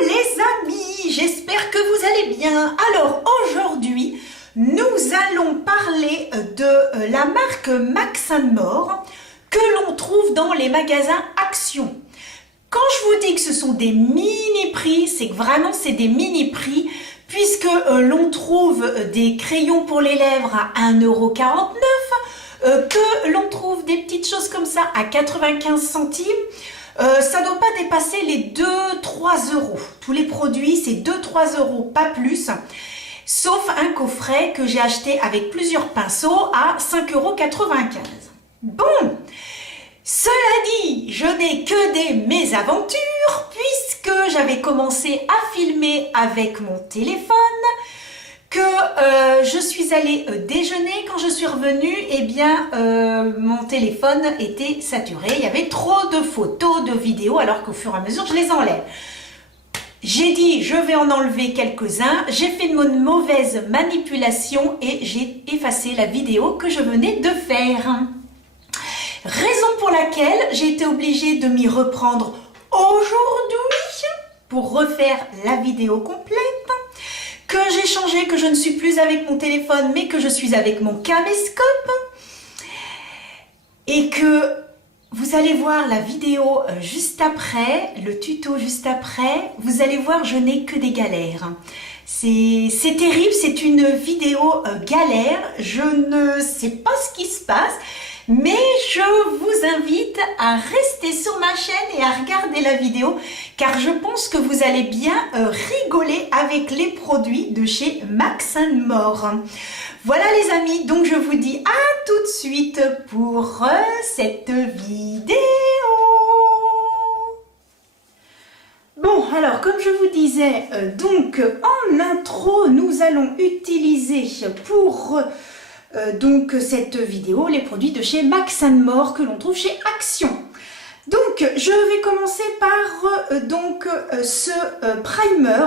les amis, j'espère que vous allez bien. Alors aujourd'hui, nous allons parler de la marque Max & More que l'on trouve dans les magasins Action. Quand je vous dis que ce sont des mini-prix, c'est que vraiment c'est des mini-prix puisque l'on trouve des crayons pour les lèvres à 1,49 €, que l'on trouve des petites choses comme ça à 95 centimes. Ça ne doit pas dépasser les 2-3 €. Tous les produits, c'est 2-3 €, pas plus. Sauf un coffret que j'ai acheté avec plusieurs pinceaux à 5,95 €. Bon, cela dit, je n'ai que des mésaventures puisque j'avais commencé à filmer avec mon téléphone, que je suis allée déjeuner. Quand je suis revenue, eh bien, mon téléphone était saturé. Il y avait trop de photos, de vidéos, alors qu'au fur et à mesure, je les enlève. J'ai dit, je vais en enlever quelques-uns. J'ai fait une mauvaise manipulation et j'ai effacé la vidéo que je venais de faire. Raison pour laquelle j'ai été obligée de m'y reprendre aujourd'hui pour refaire la vidéo complète. Que j'ai changé, que je ne suis plus avec mon téléphone, mais que je suis avec mon caméscope. Et que vous allez voir la vidéo juste après, le tuto juste après. Vous allez voir, je n'ai que des galères. C'est terrible, c'est une vidéo galère. Je ne sais pas ce qui se passe. Mais je vous invite à rester sur ma chaîne et à regarder la vidéo car je pense que vous allez bien rigoler avec les produits de chez Max & More. Voilà les amis, donc je vous dis à tout de suite pour cette vidéo. Bon, alors comme je vous disais, donc en intro, nous allons utiliser pour donc cette vidéo les produits de chez Max & More que l'on trouve chez Action. Donc je vais commencer par ce primer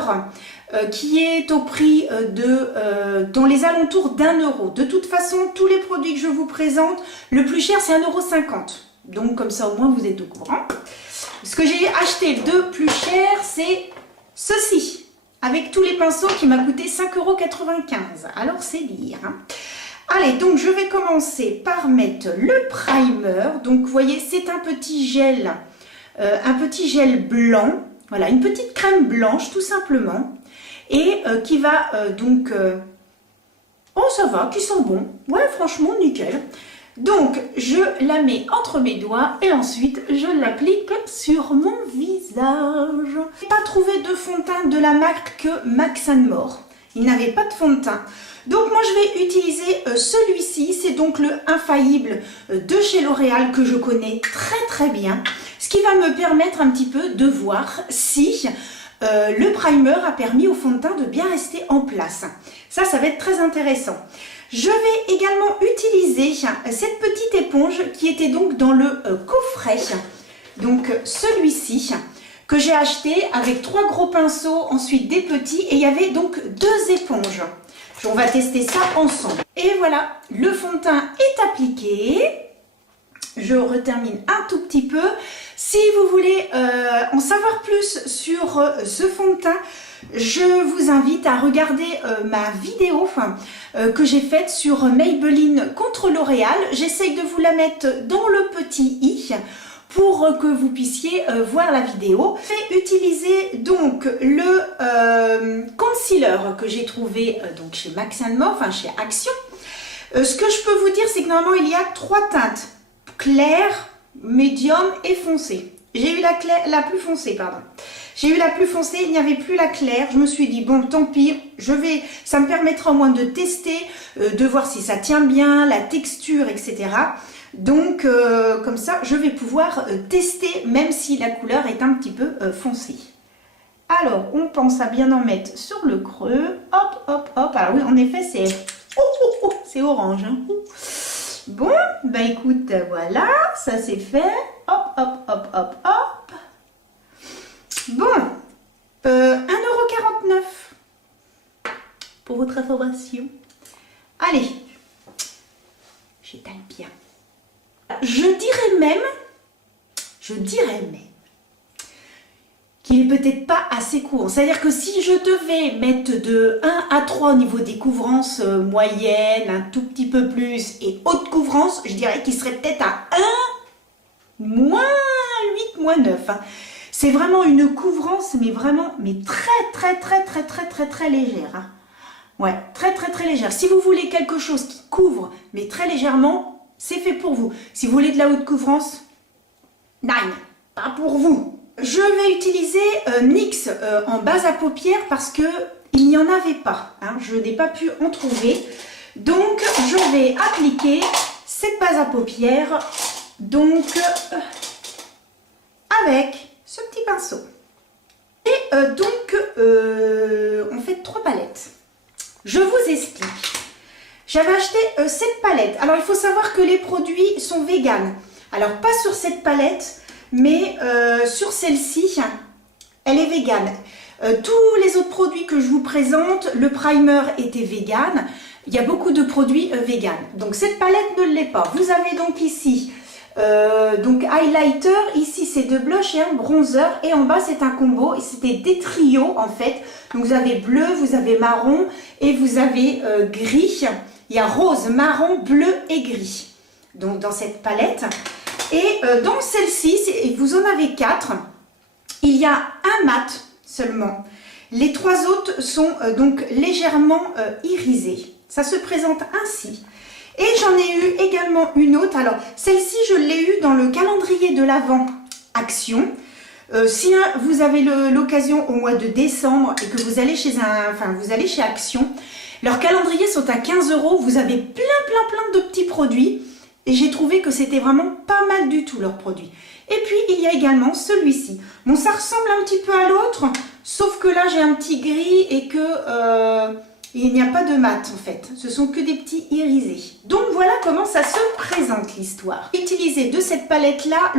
qui est au prix de dans les alentours d'1 €. De toute façon, tous les produits que je vous présente, le plus cher c'est 1,50 €. Donc comme ça au moins vous êtes au courant. Ce que j'ai acheté de plus cher, c'est ceci, avec tous les pinceaux qui m'a coûté 5,95 €. Alors c'est dire. Hein. Allez, donc je vais commencer par mettre le primer. Donc vous voyez, c'est un petit gel blanc. Voilà, une petite crème blanche tout simplement. Et qui va oh ça va, qui sent bon. Ouais, franchement, nickel. Donc je la mets entre mes doigts et ensuite je l'applique sur mon visage. Je n'ai pas trouvé de fond de teint de la marque Max & More. Il n'avait pas de fond de teint. Donc moi je vais utiliser celui-ci, c'est donc le Infaillible de chez L'Oréal que je connais très bien. Ce qui va me permettre un petit peu de voir si le primer a permis au fond de teint de bien rester en place. Ça va être très intéressant. Je vais également utiliser cette petite éponge qui était donc dans le coffret. Donc celui-ci que j'ai acheté avec 3 gros pinceaux, ensuite des petits et il y avait donc 2 éponges. On va tester ça ensemble. Et voilà, le fond de teint est appliqué. Je retermine un tout petit peu. Si vous voulez en savoir plus sur ce fond de teint, je vous invite à regarder ma vidéo que j'ai faite sur Maybelline contre L'Oréal. J'essaye de vous la mettre dans le petit i pour que vous puissiez voir la vidéo. Je vais utiliser donc le concealer que j'ai trouvé donc chez Max & More, enfin chez Action. Ce que je peux vous dire, c'est que normalement il y a 3 teintes, claire, médium et foncé. J'ai eu la plus foncée, pardon. J'ai eu la plus foncée, il n'y avait plus la claire. Je me suis dit, bon, tant pis, ça me permettra au moins de tester, de voir si ça tient bien, la texture, etc. Donc, comme ça, je vais pouvoir tester, même si la couleur est un petit peu foncée. Alors, on pense à bien en mettre sur le creux. Hop, hop, hop. Alors oui, en effet, c'est orange. Hein. Bon, bah écoute, voilà, ça c'est fait. Hop, hop, hop, hop, hop. Bon, 1,49 € pour votre information. Allez, j'étale bien. Je dirais même qu'il est peut-être pas assez court. C'est-à-dire que si je devais mettre de 1 à 3 au niveau des couvrances moyennes, un tout petit peu plus, et haute couvrance, je dirais qu'il serait peut-être à 1, moins 8, moins 9. Hein. C'est vraiment une couvrance, mais vraiment, mais très légère. Hein. Ouais, très légère. Si vous voulez quelque chose qui couvre, mais très légèrement, c'est fait pour vous. Si vous voulez de la haute couvrance, nine, pas pour vous. Je vais utiliser NYX en base à paupières parce que il n'y en avait pas. Hein, je n'ai pas pu en trouver. Donc, je vais appliquer cette base à paupières donc avec ce petit pinceau. Et donc, on fait 3 palettes. Je vous explique. J'avais acheté cette palette. Alors, il faut savoir que les produits sont véganes. Alors, pas sur cette palette, mais sur celle-ci, elle est végane. Tous les autres produits que je vous présente, le primer était vegan. Il y a beaucoup de produits véganes. Donc cette palette ne l'est pas. Vous avez donc ici donc highlighter, ici c'est 2 blushs et un bronzer. Et en bas c'est un combo. Et c'était des trios en fait. Donc vous avez bleu, vous avez marron et vous avez gris. Il y a rose, marron, bleu et gris. Donc dans cette palette. Et dans celle-ci, vous en avez 4. Il y a un mat seulement. Les 3 autres sont donc légèrement irisés. Ça se présente ainsi. Et j'en ai eu également une autre. Alors, celle-ci, je l'ai eue dans le calendrier de l'Avent Action. Si vous avez l'occasion au mois de décembre et que vous allez chez Action, leurs calendriers sont à 15 €. Vous avez plein de petits produits. Et j'ai trouvé que c'était vraiment pas mal du tout leurs produits. Et puis il y a également celui-ci. Bon, ça ressemble un petit peu à l'autre, sauf que là j'ai un petit gris et que il n'y a pas de mat en fait. Ce sont que des petits irisés. Donc voilà comment ça se présente l'histoire. J'ai utilisé de cette palette là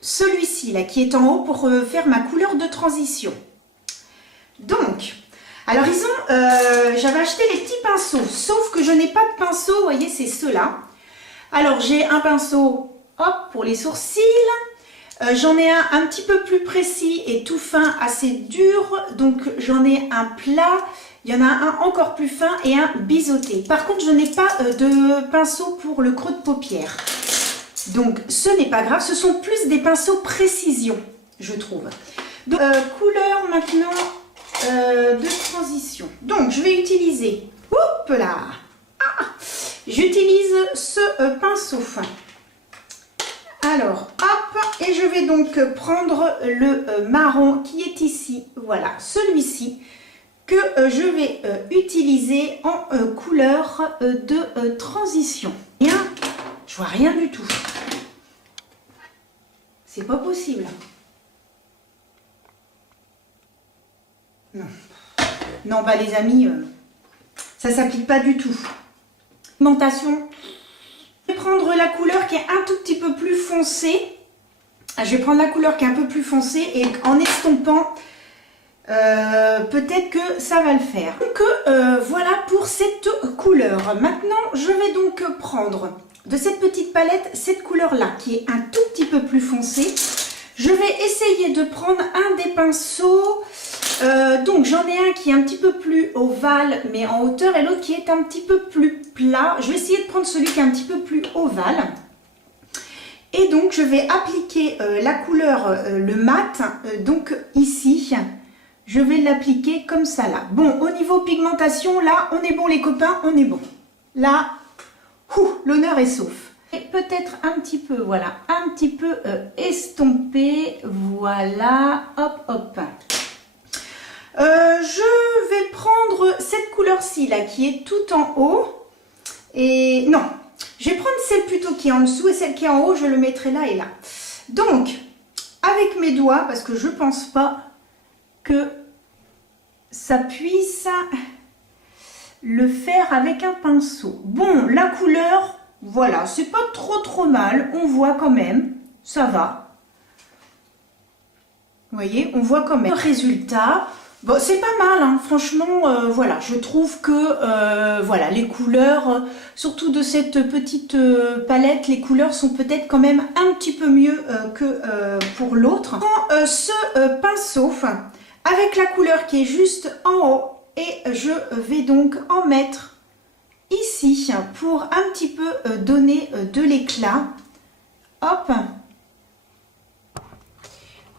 celui-ci là qui est en haut pour faire ma couleur de transition. Donc, alors j'avais acheté les petits pinceaux, sauf que je n'ai pas de pinceau, vous voyez c'est ceux-là. Alors, j'ai un pinceau hop, pour les sourcils. J'en ai un petit peu plus précis et tout fin, assez dur. Donc, j'en ai un plat. Il y en a un encore plus fin et un biseauté. Par contre, je n'ai pas de pinceau pour le creux de paupière. Donc, ce n'est pas grave. Ce sont plus des pinceaux précision, je trouve. Donc, couleur maintenant de transition. Donc, je vais utiliser... Hop là! J'utilise ce pinceau fin. Alors, hop, et je vais donc prendre le marron qui est ici. Voilà, celui-ci que je vais utiliser en couleur de transition. Rien, je vois rien du tout. C'est pas possible. Non. Non, bah les amis, ça s'applique pas du tout. Pigmentation. Je vais prendre la couleur qui est un tout petit peu plus foncée. Je vais prendre la couleur qui est un peu plus foncée et en estompant, peut-être que ça va le faire. Donc voilà pour cette couleur. Maintenant, je vais donc prendre de cette petite palette cette couleur-là qui est un tout petit peu plus foncée. Je vais essayer de prendre un des pinceaux. Donc j'en ai un qui est un petit peu plus ovale mais en hauteur et l'autre qui est un petit peu plus plat. Je vais essayer de prendre celui qui est un petit peu plus ovale. Et donc je vais appliquer la couleur, le mat, donc ici. Je vais l'appliquer comme ça là. Bon, au niveau pigmentation, là, on est bon les copains, on est bon. Là, l'honneur est sauf. Et peut-être un petit peu, voilà, un petit peu estompé. Voilà, hop, hop. Je vais prendre cette couleur-ci là qui est tout en haut. Et non, je vais prendre celle plutôt qui est en dessous et celle qui est en haut, je le mettrai là et là. Donc, avec mes doigts, parce que je pense pas que ça puisse le faire avec un pinceau. Bon, la couleur, voilà, c'est pas trop mal, on voit quand même, ça va. Vous voyez, on voit quand même. Le résultat, Bon, c'est pas mal, hein. Franchement, voilà, je trouve que voilà, les couleurs, surtout de cette petite palette, les couleurs sont peut-être quand même un petit peu mieux que pour l'autre. Ce pinceau, avec la couleur qui est juste en haut, et je vais donc en mettre ici pour un petit peu donner de l'éclat. Hop!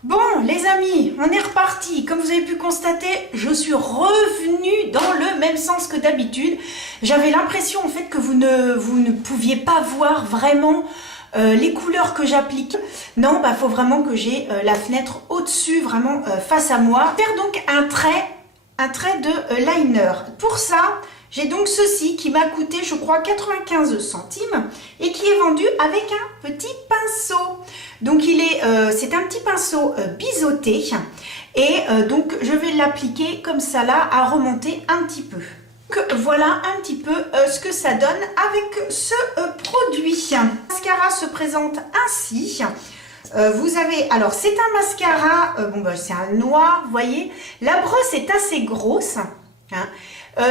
Bon les amis, on est reparti. Comme vous avez pu constater, je suis revenue dans le même sens que d'habitude. J'avais l'impression en fait que vous ne pouviez pas voir vraiment les couleurs que j'applique. Non, bah faut vraiment que j'ai la fenêtre au-dessus, vraiment face à moi. Faire donc un trait de liner. Pour ça, j'ai donc ceci qui m'a coûté, je crois, 95 centimes et qui est vendu avec un petit pinceau. Donc c'est un petit pinceau biseauté et donc je vais l'appliquer comme ça là à remonter un petit peu. Donc voilà un petit peu ce que ça donne avec ce produit. Le mascara se présente ainsi. Vous avez, alors c'est un mascara, bon bah c'est un noir, vous voyez. La brosse est assez grosse. Hein.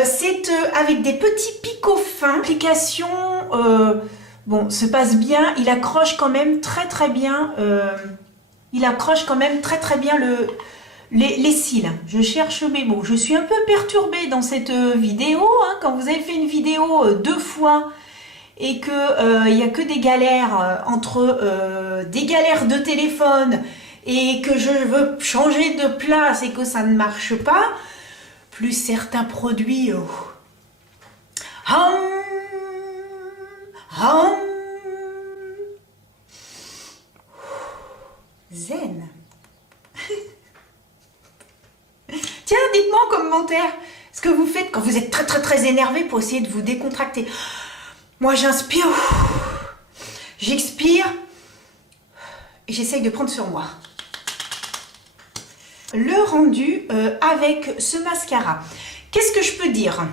C'est avec des petits picots fins. L'application bon, se passe bien. Il accroche quand même très bien. Il accroche quand même très bien les cils. Je cherche mes mots. Je suis un peu perturbée dans cette vidéo. Hein, quand vous avez fait une vidéo 2 fois et que il n'y a que des galères entre des galères de téléphone et que je veux changer de place et que ça ne marche pas. Plus certains produits zen. Tiens, dites-moi en commentaire ce que vous faites quand vous êtes très énervé pour essayer de vous décontracter. Moi j'inspire, j'expire et j'essaye de prendre sur moi. Le rendu avec ce mascara. Qu'est-ce que je peux dire?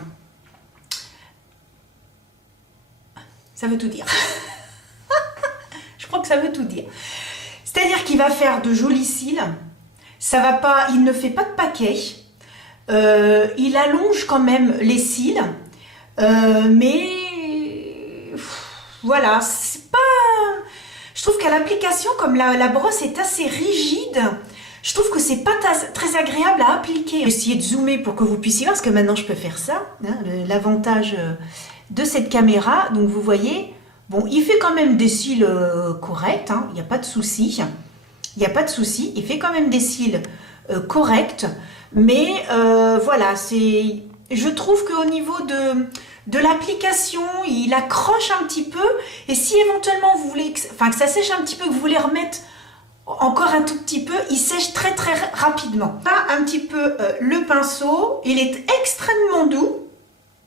Ça veut tout dire. Je crois que ça veut tout dire. C'est-à-dire qu'il va faire de jolis cils. Ça va pas, il ne fait pas de paquet. Il allonge quand même les cils. Mais voilà, c'est pas... Je trouve qu'à l'application, comme la brosse est assez rigide, je trouve que c'est pas très agréable à appliquer. Je vais essayer de zoomer pour que vous puissiez voir, parce que maintenant je peux faire ça. Hein, l'avantage de cette caméra. Donc vous voyez, bon, il fait quand même des cils corrects. Hein, il n'y a pas de souci. Il n'y a pas de souci. Il fait quand même des cils corrects. Mais voilà, je trouve qu'au niveau de l'application, il accroche un petit peu. Et si éventuellement vous voulez, enfin que ça sèche un petit peu, que vous voulez remettre encore un tout petit peu, il sèche très rapidement. Là, un petit peu le pinceau, il est extrêmement doux,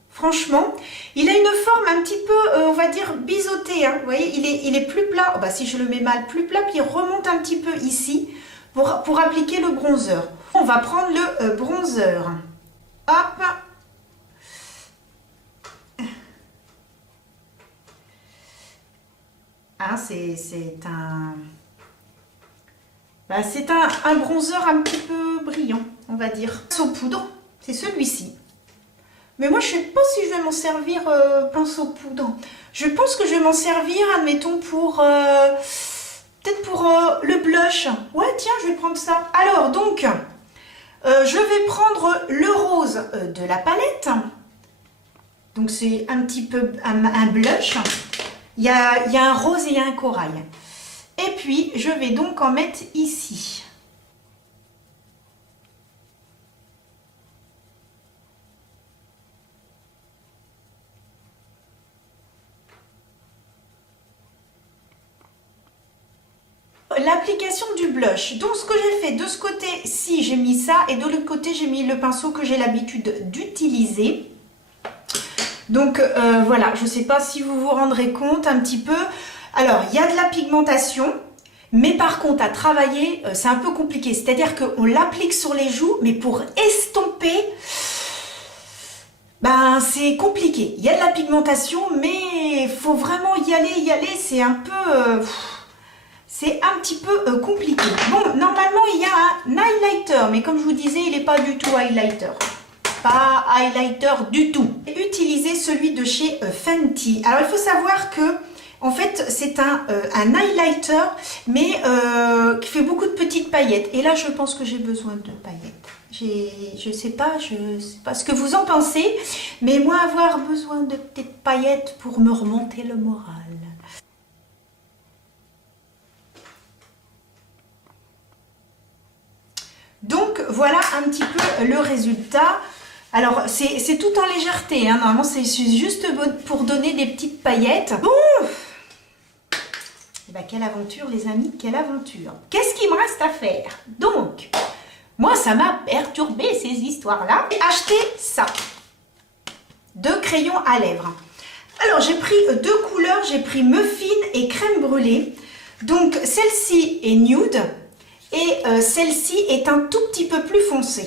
franchement. Il a une forme un petit peu, on va dire, biseautée. Hein. Vous voyez, il est plus plat. Oh, bah, si je le mets mal, plus plat, puis il remonte un petit peu ici pour appliquer le bronzer. On va prendre le bronzer. Hop. Ah, c'est un... Bah, c'est un bronzer un petit peu brillant, on va dire. Pinceau poudre, c'est celui-ci. Mais moi, je ne sais pas si je vais m'en servir pinceau poudre. Je pense que je vais m'en servir, admettons, pour... peut-être pour le blush. Ouais, tiens, je vais prendre ça. Alors, donc, je vais prendre le rose de la palette. Donc, c'est un petit peu un blush. Il y a un rose et il y a un corail. Et puis, je vais donc en mettre ici. L'application du blush. Donc, ce que j'ai fait de ce côté-ci, j'ai mis ça. Et de l'autre côté, j'ai mis le pinceau que j'ai l'habitude d'utiliser. Donc, voilà. Je ne sais pas si vous vous rendrez compte un petit peu. Alors, il y a de la pigmentation, mais par contre, à travailler, c'est un peu compliqué. C'est-à-dire qu'on l'applique sur les joues, mais pour estomper, ben, c'est compliqué. Il y a de la pigmentation, mais il faut vraiment y aller. C'est un peu... c'est un petit peu compliqué. Bon, normalement, il y a un highlighter highlighter, mais comme je vous disais, il n'est pas du tout highlighter. Pas highlighter du tout. Utilisez celui de chez Fenty. Alors il faut savoir que en fait c'est un highlighter mais qui fait beaucoup de petites paillettes. Et là je pense que j'ai besoin de paillettes. Je sais pas ce que vous en pensez, mais moi avoir besoin de petites paillettes pour me remonter le moral. Donc voilà un petit peu le résultat. Alors c'est tout en légèreté, hein. Normalement c'est juste pour donner des petites paillettes. Bon, et ben, quelle aventure les amis, quelle aventure. Qu'est-ce qu'il me reste à faire? Donc, moi ça m'a perturbé ces histoires-là. J'ai acheté ça, 2 crayons à lèvres. Alors j'ai pris 2 couleurs, j'ai pris muffin et crème brûlée. Donc celle-ci est nude et celle-ci est un tout petit peu plus foncée.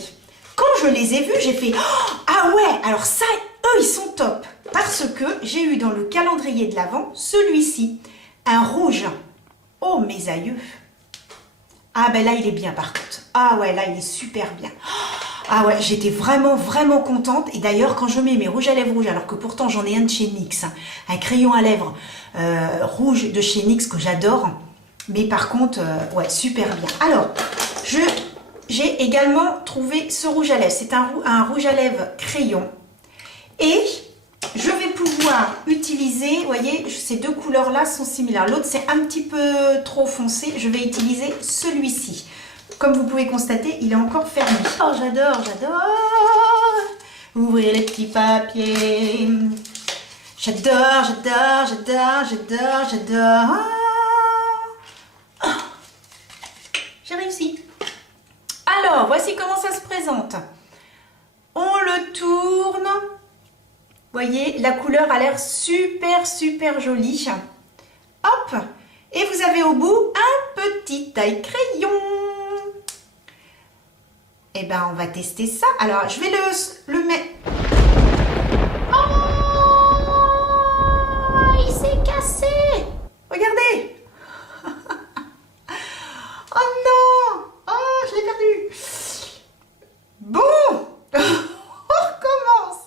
Quand je les ai vus, j'ai fait oh, ah ouais, alors ça, eux, ils sont top. Parce que j'ai eu dans le calendrier de l'Avent celui-ci, un rouge. Oh, mes aïeux. Ah ben là, il est bien par contre. Ah ouais, là, il est super bien. Ah ouais, j'étais vraiment contente. Et d'ailleurs, quand je mets mes rouges à lèvres rouges, alors que pourtant j'en ai un de chez NYX, hein, un crayon à lèvres rouge de chez NYX que j'adore. Mais par contre, ouais, super bien. Alors, j'ai également trouvé ce rouge à lèvres. C'est un rouge à lèvres crayon. Et je vais pouvoir utiliser, vous voyez, ces 2 couleurs-là sont similaires. L'autre, c'est un petit peu trop foncé. Je vais utiliser celui-ci. Comme vous pouvez constater, il est encore fermé. Oh, j'adore. Ouvrir les petits papiers. J'adore. Oh, j'ai réussi. Alors, voici comment ça se présente. On le tourne. Vous voyez, la couleur a l'air super jolie. Hop. Et vous avez au bout un petit taille-crayon. Eh ben, on va tester ça. Alors, je vais le mettre... Oh, il s'est cassé. Regardez. Oh non. Oh, je l'ai perdu. Bon, on recommence.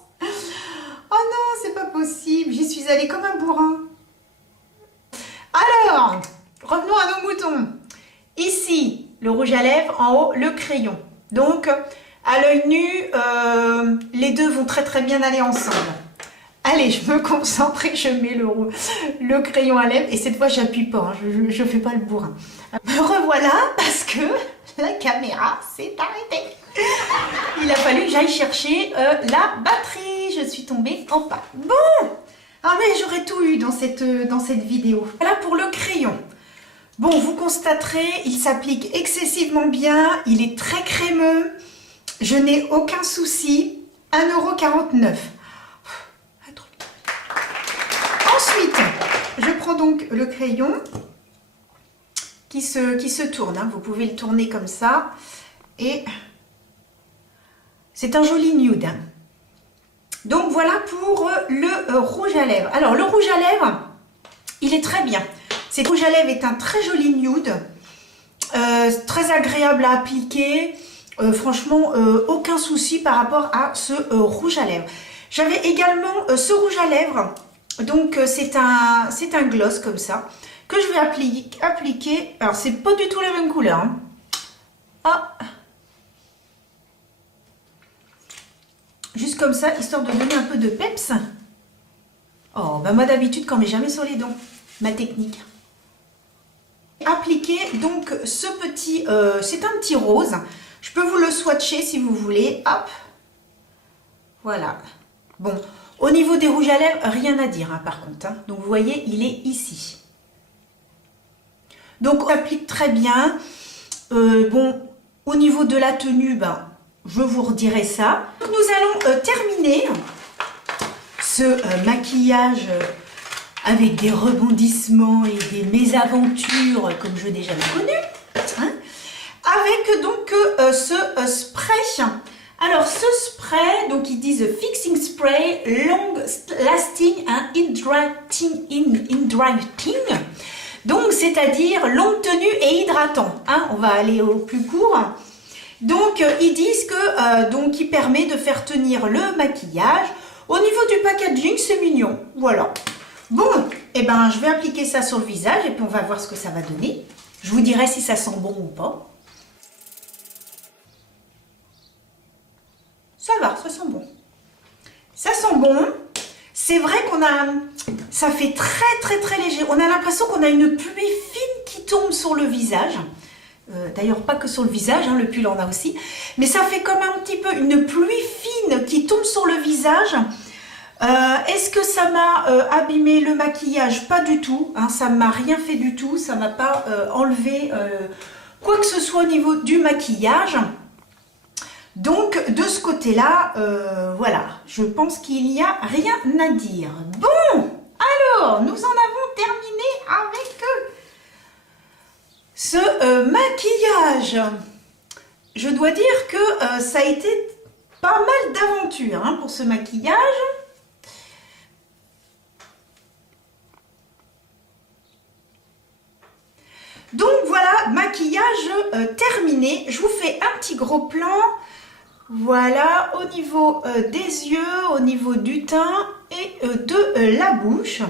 Oh non, c'est pas possible. J'y suis allée comme un bourrin. Alors, revenons à nos moutons. Ici, le rouge à lèvres, en haut, le crayon. Donc, à l'œil nu, les deux vont très bien aller ensemble. Allez, je me concentre et je mets le crayon à lèvres. Et cette fois, j'appuie pas, hein, je fais pas le bourrin. Me revoilà parce que la caméra s'est arrêtée. Il a fallu que j'aille chercher la batterie. Je suis tombée en panne. Bon, ah mais j'aurais tout eu dans cette vidéo. Voilà pour le crayon. Bon, vous constaterez, il s'applique excessivement bien. Il est très crémeux. Je n'ai aucun souci. 1,49 €. Ensuite, je prends donc le crayon qui se tourne. Hein. Vous pouvez le tourner comme ça. Et c'est un joli nude. Hein. Donc voilà pour le rouge à lèvres. Alors le rouge à lèvres, il est très bien. Ce rouge à lèvres est un très joli nude. Très agréable à appliquer. Franchement, aucun souci par rapport à ce rouge à lèvres. J'avais également ce rouge à lèvres. Donc c'est un gloss comme ça que je vais appliquer. Alors c'est pas du tout la même couleur. Hein. Ah. Juste comme ça, histoire de donner un peu de peps. Oh, bah moi d'habitude quand on met jamais sur les dents, ma technique. Appliquer donc ce petit, c'est un petit rose. Je peux vous le swatcher si vous voulez. Hop, voilà. Bon. Au niveau des rouges à lèvres, rien à dire hein, par contre. Hein. Donc vous voyez, il est ici. Donc on applique très bien. Bon, au niveau de la tenue, ben, je vous redirai ça. Donc, nous allons terminer ce maquillage avec des rebondissements et des mésaventures comme je n'ai jamais connu. Hein, avec donc ce spray. Alors ce spray, donc ils disent Fixing Spray Long Lasting and Hydrating. Donc c'est-à-dire longue tenue et hydratant. Hein, on va aller au plus court. Donc ils disent que donc il permet de faire tenir le maquillage. Au niveau du packaging, c'est mignon. Voilà. Bon, et ben je vais appliquer ça sur le visage et puis on va voir ce que ça va donner. Je vous dirai si ça sent bon ou pas. Ça va, ça sent bon. Ça sent bon. C'est vrai qu'on a, ça fait très léger. On a l'impression qu'on a une pluie fine qui tombe sur le visage. D'ailleurs, pas que sur le visage, hein, le pull en a aussi. Mais ça fait comme un petit peu une pluie fine qui tombe sur le visage. Est-ce que ça m'a abîmé le maquillage? Pas du tout. Hein, ça ne m'a rien fait du tout. Ça ne m'a pas enlevé quoi que ce soit au niveau du maquillage. Donc, de ce côté-là, voilà. Je pense qu'il n'y a rien à dire. Bon, alors, nous en avons terminé avec ce maquillage. Je dois dire que ça a été pas mal d'aventure hein, pour ce maquillage. Donc voilà, maquillage terminé. Je vous fais un petit gros plan. Voilà, au niveau des yeux, au niveau du teint et de la bouche.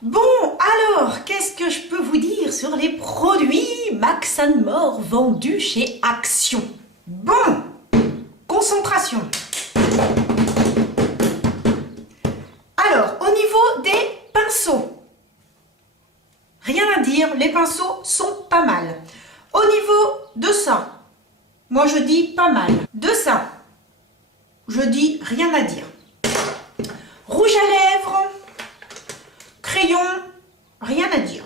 Bon, alors, qu'est-ce que je peux vous dire sur les produits Max & More vendus chez Action? Bon, concentration. Alors, au niveau des pinceaux, rien à dire, les pinceaux sont pas mal. Au niveau de ça, moi je dis pas mal. De ça, je dis rien à dire. Rouge à lèvres, crayon, rien à dire.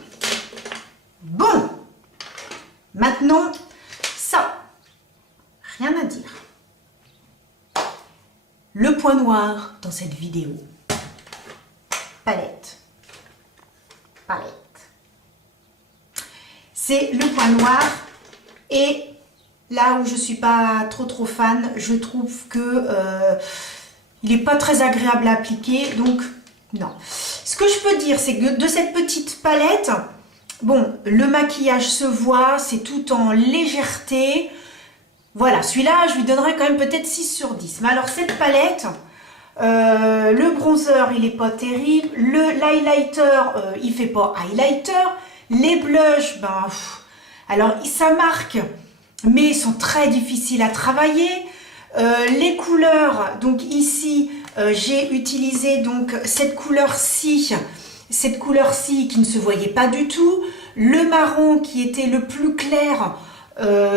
Bon, maintenant, ça, rien à dire. Le point noir dans cette vidéo. Palette. C'est le point noir et là où je suis pas trop fan, je trouve que il n'est pas très agréable à appliquer, donc non. Ce que je peux dire, c'est que de cette petite palette, bon, le maquillage se voit, c'est tout en légèreté. Voilà, celui-là, je lui donnerais quand même peut-être 6 sur 10. Mais alors, cette palette, le bronzer, il n'est pas terrible. L'highlighter, il fait pas highlighter. Les blushs, ben, alors, ça marque, mais ils sont très difficiles à travailler. Les couleurs, donc ici, j'ai utilisé donc cette couleur-ci qui ne se voyait pas du tout. Le marron qui était le plus clair,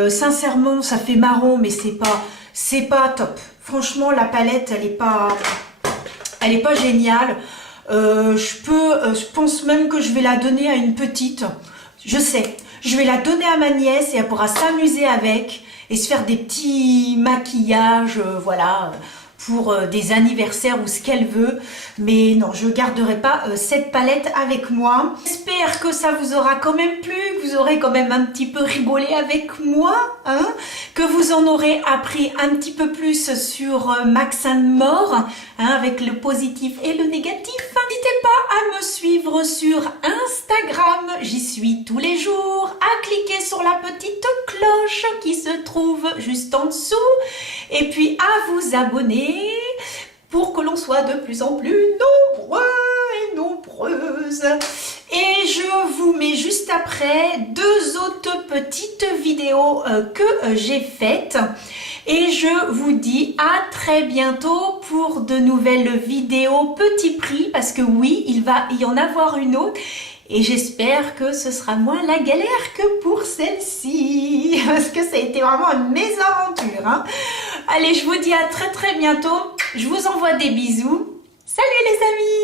sincèrement, ça fait marron, mais c'est pas top. Franchement, la palette, elle est pas géniale. Je pense même que je vais la donner à une petite. Je sais, je vais la donner à ma nièce et elle pourra s'amuser avec et se faire des petits maquillages, voilà, pour des anniversaires ou ce qu'elle veut. Mais non, je ne garderai pas cette palette avec moi. J'espère que ça vous aura quand même plu, que vous aurez quand même un petit peu rigolé avec moi, hein, que vous en aurez appris un petit peu plus sur Max & More, hein, avec le positif et le négatif. N'hésitez pas à me suivre sur Instagram, j'y suis tous les jours, à cliquer sur la petite cloche qui se trouve juste en dessous, et puis à vous abonner pour que l'on soit de plus en plus nombreux et nombreuses. Et je vous mets juste après 2 autres petites vidéos que j'ai faites. Et je vous dis à très bientôt pour de nouvelles vidéos petit prix, parce que oui, il va y en avoir une autre. Et j'espère que ce sera moins la galère que pour celle-ci, parce que ça a été vraiment une mésaventure, hein. Allez, je vous dis à très bientôt. Je vous envoie des bisous. Salut les amis!